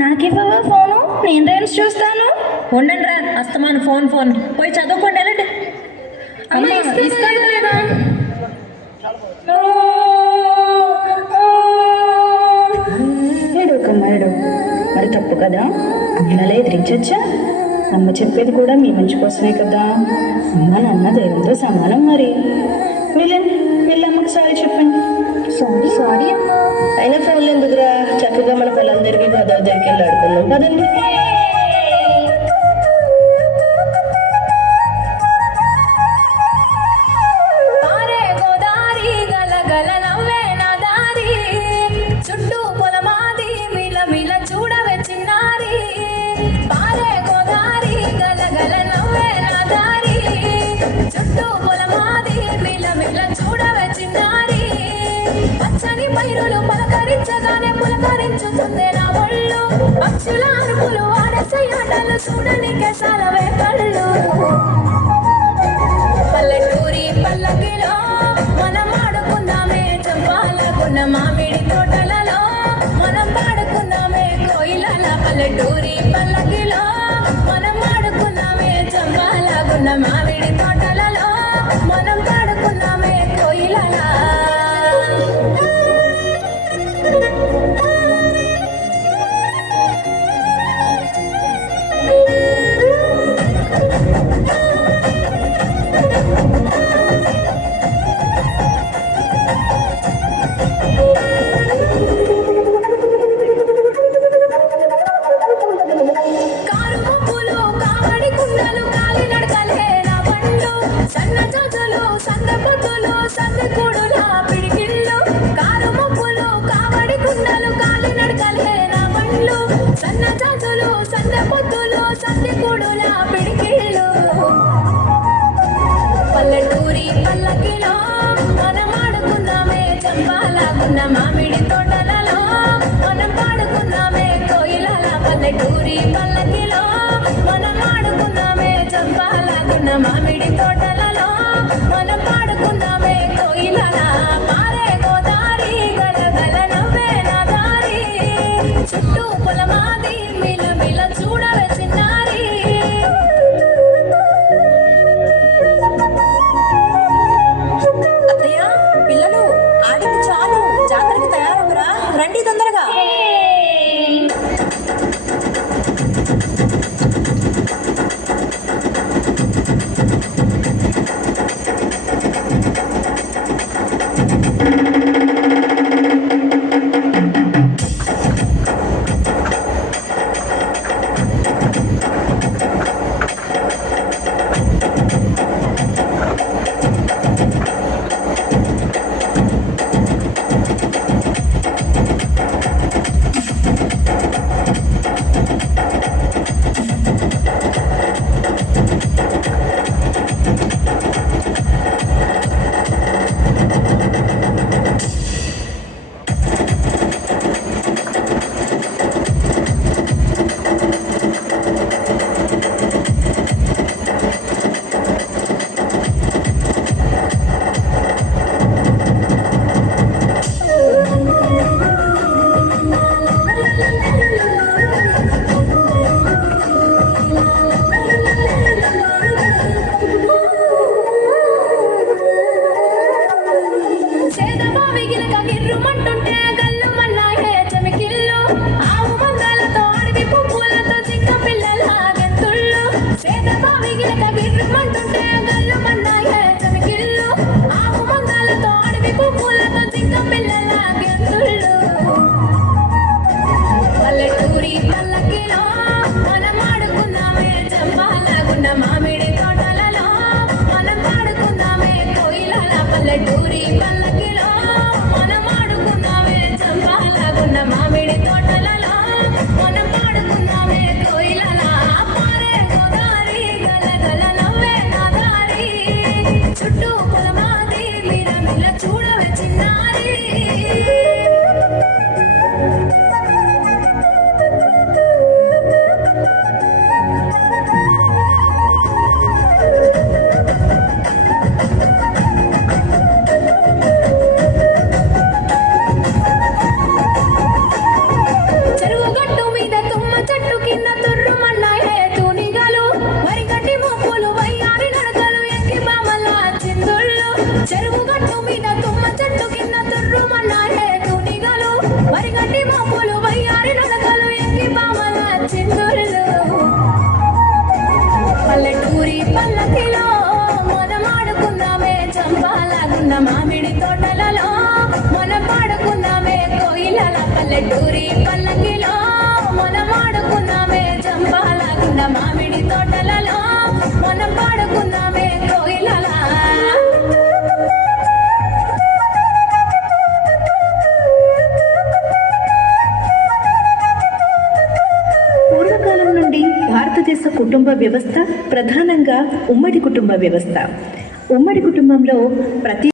నాకివ్వవా phone? నేను rhymes చూస్తాను. ఉండండి రా, అస్తమాను ఫోన్ ఫోన్ పోయి చదువుకోండి వెళ్ళండి. అమ్మ ఇస్తాను లేదా? ఏడోకమ్మాడు మరి తప్పు కదా, అమ్మలా ఎదిరించచ్చా? అమ్మ చెప్పేది కూడా మీ మంచి కోసమే కదా. అమ్మ నాన్న దైవంతో సమానం. మరి వీళ్ళని వీళ్ళమ్మకి సారీ చెప్పండి. సారీ అమ్మా. అయినా ఫోన్లు ఎందుకురా, చక్కగా మన పొలందరికీ గోదావరి దగ్గరికి వెళ్ళి ఆడుకున్నాం కదండి. పలకరించగానే పులకరించుతుంది నా ఒళ్ళు. పక్షుల అరుపులు ఆడసయ్యాటలు చూడనికే సాలవే కళ్ళు. పల్లెటూరి పల్లకిలో మనం ఆడుకుందామే చంపాలకున్న మామిడి తోటలలో మనం పాడుకుందామే కోయిలల. పల్లెటూరి పల్లకిలో మనం ఆడుకుందామే చంపాలకున్న మామిడి తోటలలో మనం పాడుకుందామే కోయిలల. పల్లెటూరి పల్లకిలో మనం ఆడుకుందామే చంపాలకున్న మామిడి తోటలలో మనం పాడుకుందామే కోయిలల. పల్లెటూరి పల్లకిలో మనం ఆడుకుందామే చంపాలకున్న మామిడి తోటలలో మనం పాడుకుందామే కోయిలల. పారే గోదారి గలగల నవ్వే నా దారి, చుట్టూ పొలమాది మిల మిల చూడవే చిన్నారి. అత్తయ్య, పిల్లలు ఆడింది చాలు, జాతరకి తయారవురా, రండి తొందరగా. వరిగట్టి మోపులు వయ్యారి నడకలు ఎక్కి బామల చిందురులు పల్లెటూరి పల్లకిలో మనం ఆడుకుందామే చంపాలాగున్న మామిడి తోటలలో మనం పాడుకుందామే కోయిలల పల్లెటూరి పల్లకిలో మనం ఆడుకుందామే చంపాలాగున్న మామిడి తోటలలో మనం పాడుకుందామే కోయిలల పూర్వకాలం నుండి భారతదేశ కుటుంబ వ్యవస్థ ప్రధానంగా ఉమ్మడి కుటుంబ వ్యవస్థ. ఉమ్మడి కుటుంబంలో ప్రతి